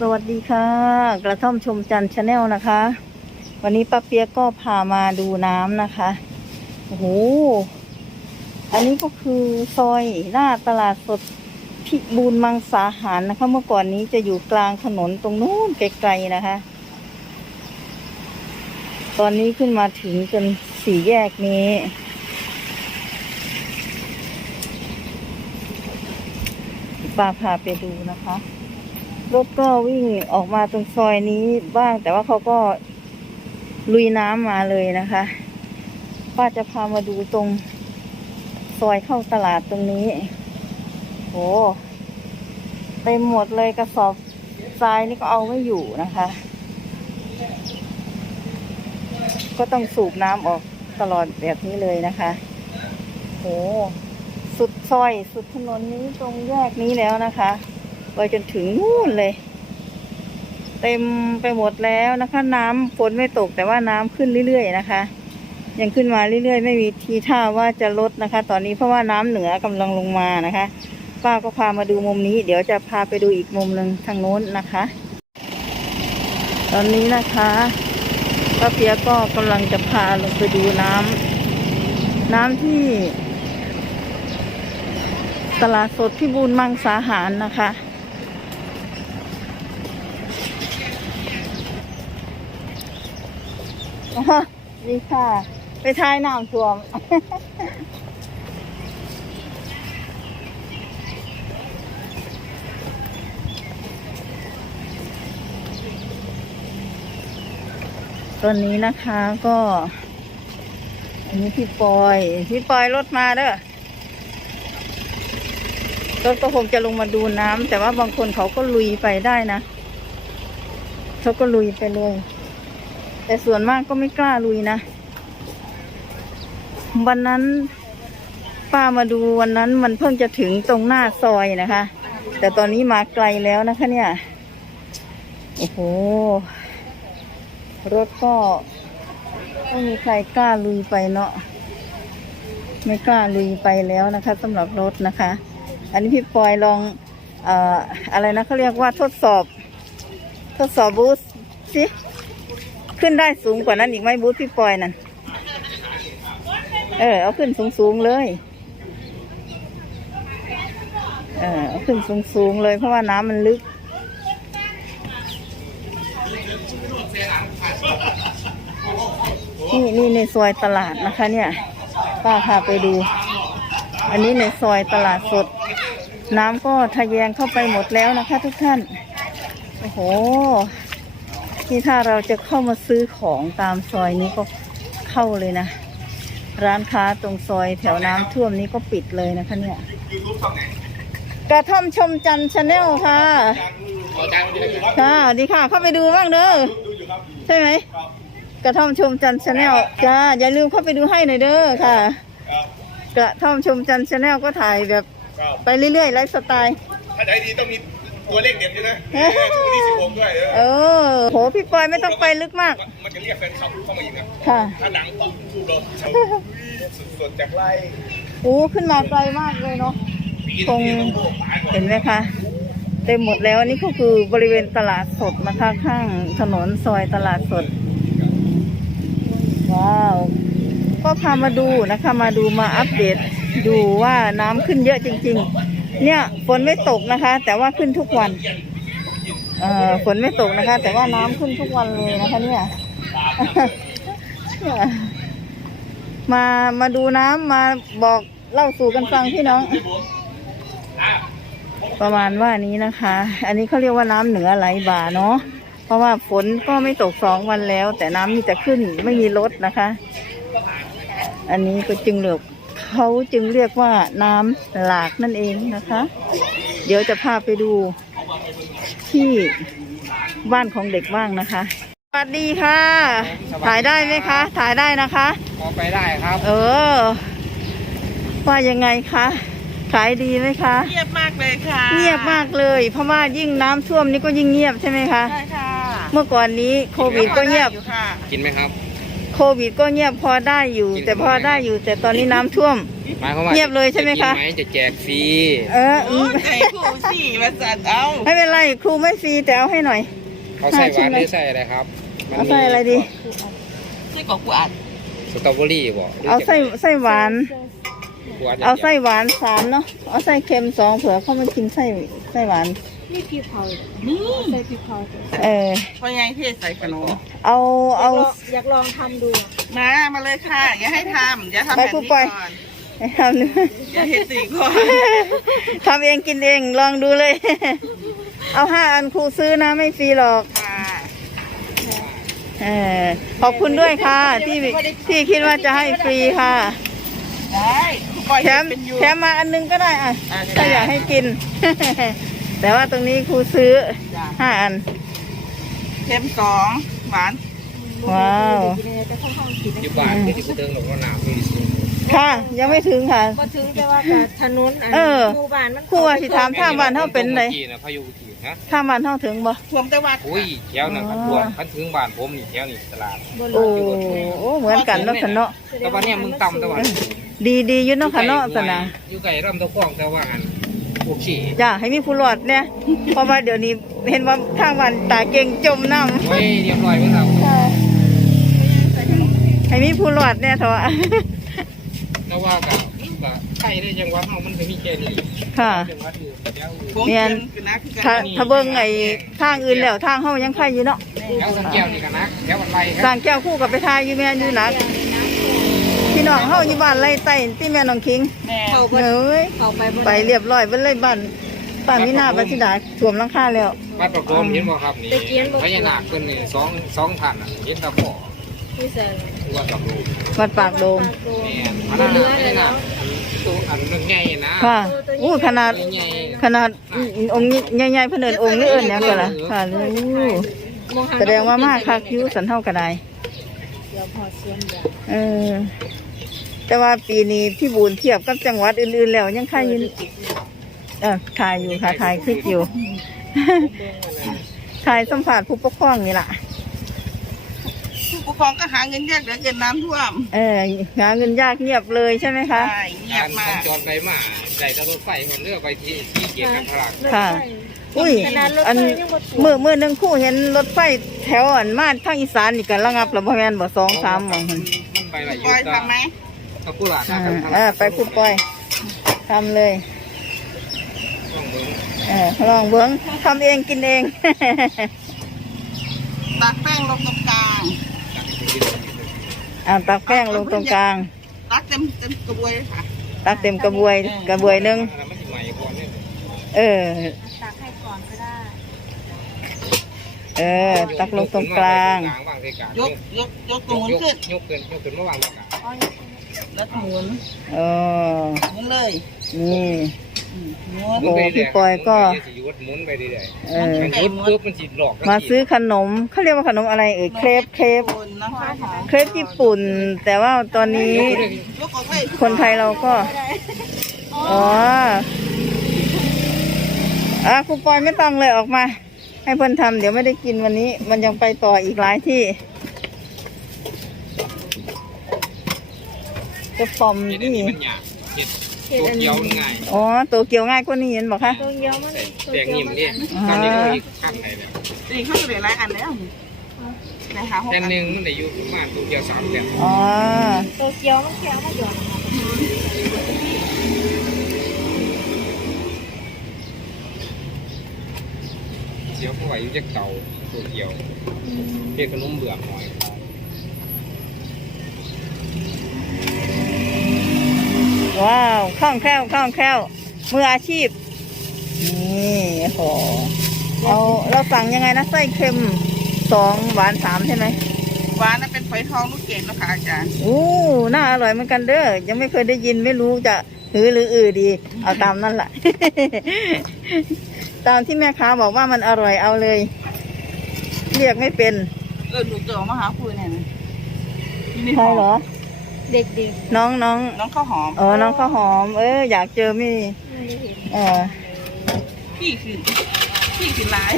สวัสดีค่ะ กระท่อมชมจันทร์ชาแนลนะคะ วันนี้ป้าเปียกก็พามาดูน้ำนะคะโอ้โหอันนี้ก็คือซอยหน้าตลาดสดพิบูลมังสาหารนะคะ เมื่อก่อนนี้จะอยู่กลางถนนตรงนู้นไกลๆนะคะ ตอนนี้ขึ้นมาถึงจนสี่แยกนี้ป้าพาไปดูนะคะ รถก็วิ่งออกมาตรงซอยนี้บ้าง แต่ว่าเขาก็ลุยน้ำมาเลยนะคะป้าจะพามาดูตรงซอยเข้าตลาดตรงนี้โอ้เต็มหมดเลยกระสอบทรายนี่ก็เอาไม่อยู่นะคะ ก็ต้องสูบน้ำออกตลอดแบบนี้เลยนะคะโอ้สุดซอยสุดถนนนี้ตรงแยกนี้แล้วนะคะ ไปจนถึงนู่นเลย เต็มไปหมดแล้วนะคะ น้ำฝนไม่ตกแต่ว่าน้ำขึ้นเรื่อยๆนะคะ ยังขึ้นมาเรื่อยๆ ไม่มีทีท่าว่าจะลดนะคะ ตอนนี้เพราะว่าน้ำเหนือกำลังลงมานะคะ ป้าก็พามาดูมุมนี้ เดี๋ยวจะพาไปดูอีกมุมหนึ่งทางโน้นนะคะ ตอนนี้นะคะป้าเปียกก็กำลังจะพาลงไปดูน้ำน้ำที่ตลาดสดพิบูลมังสาหารนะคะ นี่ค่ะ ไปทายน้ำท่วมตอนนี้นะคะก็ อันนี้พี่ปอย พี่ปอยรถมาเด้อรถก็คงจะลงมาดูน้ำแต่ว่าบางคนเขาก็ลุยไปได้นะเขาก็ลุยไปเลย แต่ส่วนมากก็ไม่กล้าลุยนะ วันนั้นป้ามาดูวันนั้นมันเพิ่งจะถึงตรงหน้าซอยนะคะ แต่ตอนนี้มาไกลแล้วนะคะเนี่ย โอ้โห รถก็ไม่มีใครกล้าลุยไปเนาะไม่กล้าลุยไปแล้วนะคะสำหรับรถนะคะ อันนี้พี่ปอยลองออะไรนะเขาเรียกว่าทดสอบ ทดสอบบูสสิ ขึ้นได้สูงกว่านั้นอีกไหมบูธพี่ปอยนั่น เออ เอาขึ้นสูงสูงเลย เออ เอาขึ้นสูงสูงเลยเพราะว่าน้ำมันลึก นี่นี่ในซอยตลาดนะคะ เนี่ย ป้าพาไปดู อันนี้ในซอยตลาดสด น้ำก็ทะแยงเข้าไปหมดแล้วนะคะ ทุกท่าน โอ้โห นี่ถ้าเราจะเข้ามาซื้อของตามซอยนี้ก็เข้าเลยนะ ร้านค้าตรงซอยแถวน้ำท่วมนี้ก็ปิดเลยนะคะเนี่ยกระท่อมชมจันชาแนลค่ะค่ะดีค่ะ เข้าไปดูบ้างเด้อใช่ไหมกระท่อมชมจันชาแนลจ้าอย่าลืมเข้าไปดูให้หน่อยเด้อค่ะ กระท่อมชมจันชาแนลก็ถ่ายแบบ ไปเรื่อยๆไลฟ์สไตล์ถ้าใจดีต้องมี ตัวเลขเด็ดด้วยนะเออช่วงที่สิบหกด้วยเออเออโหพี่ปอยไม่ต้องไปลึกมาก มันจะเรียกแฟนคลับเข้ามาอีกนะค่ะถ้าหนังต้องสู้เราเฉาสดๆจากไร่โอ้ขึ้นมาไกลมากเลยเนาะคงเห็นไหมคะเต็มหมดแล้วอันนี่ก็คือบริเวณตลาดสดนะคะข้างถนนซอยตลาดสด ว้าว ก็พามาดูนะคะ มาดูมาอัปเดตดูว่าน้ำขึ้นเยอะจริง ๆ เนี่ยฝนไม่ตกนะคะ แต่ว่าขึ้นทุกวันเอ่อฝนไม่ตกนะคะ แต่ว่าน้ำขึ้นทุกวันเลยนะคะ เนี่ยมามาดูน้ำมาบอกเล่าสู่กันฟังพี่น้อง ประมาณว่านี้นะคะ อันนี้เขาเรียกว่าน้ำเหนือไหลบ่าเนาะเพราะว่าฝนก็ไม่ตกสองวันแล้ว แต่น้ำมีแต่ขึ้นไม่มีลดนะคะ อันนี้ก็จึงเรียก เขาจึงเรียกว่าน้ำหลากนั่นเองนะคะ เดี๋ยวจะพาไปดูที่บ้านของเด็กบ้างนะคะสวัสดีค่ะ ถ่ายได้ไหมคะ ถ่ายได้นะคะมองไปได้ครับ เออ ว่ายังไงคะขายดีไหมคะ เงียบมากเลยค่ะ เงียบมากเลย เพราะว่ายิ่งน้ำท่วมนี่ก็ยิ่งเงียบใช่ไหมคะ ใช่ค่ะ เมื่อก่อนนี้โควิดก็เงียบอยู่ค่ะกินไหมครับอ โควิดก็เงียบพอได้อยู่ แต่พอได้อยู่ แต่ตอนนี้น้ำท่วม หมายความว่าเงียบเลยใช่ไหมคะ จกินไหมจะแจกฟรีเอออืโอ้มใจผู้สี่มาจัดเอาไม่เป็นไรครูไม่ฟรีแต่เอาให้หน่อย เขาใส่หวานชิมเลยหรือใส่อะไรครับมันเอาใส่อะไรดีใส่กรอกกูอัดสตรอเบอรี่บ่หรืเอาไส้ไส้หวาน กวนเอาไส้หวานสามเนาะ เอาไส้เค็มสองเผื่อเขามากินไส้ไส้หวาน นี่เออพอยังเทศใส่ขนมเอาเอาอยากลองทำดูมามาเลยค่ะ อย่าให้ทำอย่าทำไปแบบครูนี้ปก่ออยนทำดูอย่าเห็ดสีก่อนทำเองกินเองลองดูเลย เอาห้าอันครูซื้อนะไม่ฟรีหรอกค่ะเออขอบคุณด้วยค่ะ ที่ที่คิดว่าจะให้ฟรีค่ะได้ครูปอยแถเห็มนเป็นอยูแถมมาอันนึงก็ได้อะอะถ้าอยากให้กิน แต่ว่าตรงนี้ครูซื้อจ้ะห้าอันเค็มสองหวาน ว้าวจะค่อนข้างกินอยู่บ้านไม่ได้ไปเติมหรอกว่าหนาวมีสูงค่ะ ยังไม่ถึงค่ะก็ถึงแต่ว่ากับถนนอันเออหมู่บ้านมันครูว่าสิถามทางบ้านเฮาเป็นไดมื่อกี้นะพายุกี่นะทางบ้านเฮาถึงบ่ท่วมแต่วัดอุ้ยแถวนั้นครับรวมพันถึงบ้านผมนี่แถวนี่ตลาดโอ้โอ้เหมือนกันเนาะค่ะเนาะแต่วันนี้มึงต่ำแต่วันดีดีอยู่เนาะค่ะเนาะสนะอยู่ไก่ร่ำตะคองแต่ว่าอัน โอเคจ้าให้มีผู้รอดเนี่ยเพราะว่าเดี๋ยวนี้เห็นว่าทางบ้านตาเก่งจมน้ำเฮ้ยเรียบร้อยเมื่อเราให้มีผู้รอดเนี่ยเถอะแต่ว่ากับกับไข่ได้จังหวัดเฮามันก็มีแค่นี้ค่ะจังหวัดอื่นแถวอื่นโค้งเนียนเค็มคือนะคือถ้ากันถ้าเบิ่งไอ้ทางอื่นแล้วทางเฮายังใครอยู่เนาะแถวสังแก้วนี่กันนะแถววันไรคสรัร้าบงแก้วคู่กับไปทายอยู่แม่นอยู่หนัก พี่น้องเฮาอยู่บ้านไร่ไต้ที่แม่น้องคิงแม่เขาเอ้ยเขาไปบ่ไปเรียบร้อยเบิ่เลยบ้านป้ามินาบัสิดาท่วมหลังคาแล้ววัดประโคมเห็นบ่ครับนี่พญานาคเพิ่นนี่สองสองท่านน่ะเห็นตะขอที่แสนวัดประโคมวัดปากโดมแม่นอันนั้นน่ะพญานาคตัวอันนึงใหญ่นะค่ะอู้ขนาดใหญ่ขนาดองค์ใหญ่ๆเพิ่นเอิ้นองค์นี่เอิ้นหยังก็ล่ะค่ะอู้มองหาแสดงว่ามากคักอยู่สันเฮาก็ได้เดี๋ยวพอสวนยางเออ แต่ว่าปีนี้พี่บูนเทียบกับจังหวัดอื่นๆแล้วยังค่ายอยู่เออถ่ายอยู่ค่ะถ่ายคลิปอยู่ถ่ายสัมผัสผู้ปกครองนี่ล่ะผู้ปกครองก็หาเงินยากเหลือเกินน้ำท่วม เออหาเงินยากเงียบเลยใช่ไหมคะใช่เงียกาบรมาสัญกจรไปมาได้ทางรถไฟมันเลือกไปที่ที่เกียรติกันพลังค่ะอุ้ยขนาดรถอันไฟยังบ่ถูกเมื่อเมื่อหนึงครู่เห็นรถไฟแถวอันมาทางอีสานนี่กันระงับแล้วบ่แม่นบ่สองสามหม่องหั่นมันไปหลายอปยู่อยตา ทำไหมตะกุหลาบอ่ากันเออไปครู่ปอยทำเลยต้องเบิ่งเออลองเบิ้งทำเองกินเองตักแป้งลงตรงกลางอ่าตักแป้งลงตรงกลางตักเต็มเต็มกระบวยเลยค่ะตักเต็มกระบวยกระบวยหนึงอันนั้นมันสิใหม่ก่อนเนี่ยเออตักให้ก่อนก็ได้เออ ตักลงตรงกลางวางใส่กลางยก ยก ยกตรงหมุนขึ้นยกขึ้นยกขึ้นมาวางตรงกลาง แล้วก็หมุนเออหมุนเลยนี่อืมหมุน โอ้พี่ปอยก็สิยุดหมุนไปเรื่อยเออๆมันยุดปุ๊บมันสิหลอกมาซื้อขนมเขาเรียกว่าขนมอะไรเอ่ยเครปเครปบนนะคะเครปญี่ปุ่น แต่ว่าตอนนี้ยกออกไปคนไทยเราก็อ๋ออะครูปอยไม่ต้องเลยออกมา ให้เพิ่นทำเดี๋ยวไม่ได้กินวันนี้ มันยังไปต่ออีกหลายที่ จะปอมเฮ็ดอันนี่นี้มันยากเฮ็ดตัวเกียวมันง่ายอ๋อตัวเกี่ยวง่ายกว่านี้เห็นบอกคะตัวเดียวมันตัวแตงเดียวนิ่มมันนี่อ่าการนี้ก็อีกขั้นไหนเนี่ยนี่เขาเหลือหลายอันแล้วไหนหาหกแตอังนหนึ่งมันได้อยู่ประมาณตัวเกียวสามแตงอ๋อตัวเดียวมันแค่เอามาหย่อนเสียวเขาไหวอยู่จะเก่าตัวเกียวเรียกขนมเบื่อหน่อย ว้าวคล่องแคล่วคล่องแคล่วมืออาชีพ นี่โหเอาเราสั่งยังไงนะไส้เค็มสองหวานสามใช่ไหมหวานนั่นเป็นฝอยทองลูกเกดนะคะอาจารย์อู้น่าอร่อยเหมือนกันเด้อยังไม่เคยได้ยินไม่รู้จะหือหรืออือดี เอาตามนั่นแหละ ตามที่แม่ค้าบอกว่ามันอร่อยเอาเลย เรียกไม่เป็น เออหนูเจอมาหาคุยเนี่ยนะใช่เหรอ เด็กน้องน้องน้องข้าวหอมเออน้องข้าวหอม เอออยากเจอไม่ๆไม่ได้เห็นเออพี่คือพี่คือลาย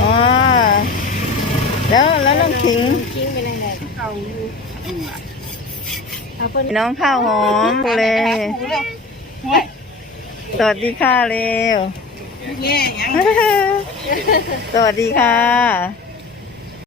อ๋อแล้วแล้วน้องขิงกิ้งไปไหนไหนเก่าอยู่เอาเพิ่นน้องข้าวหอมเลยปูเร็วห่วยสวัสดีค่ะเร็วแง่ยังสวัสดีค่ะ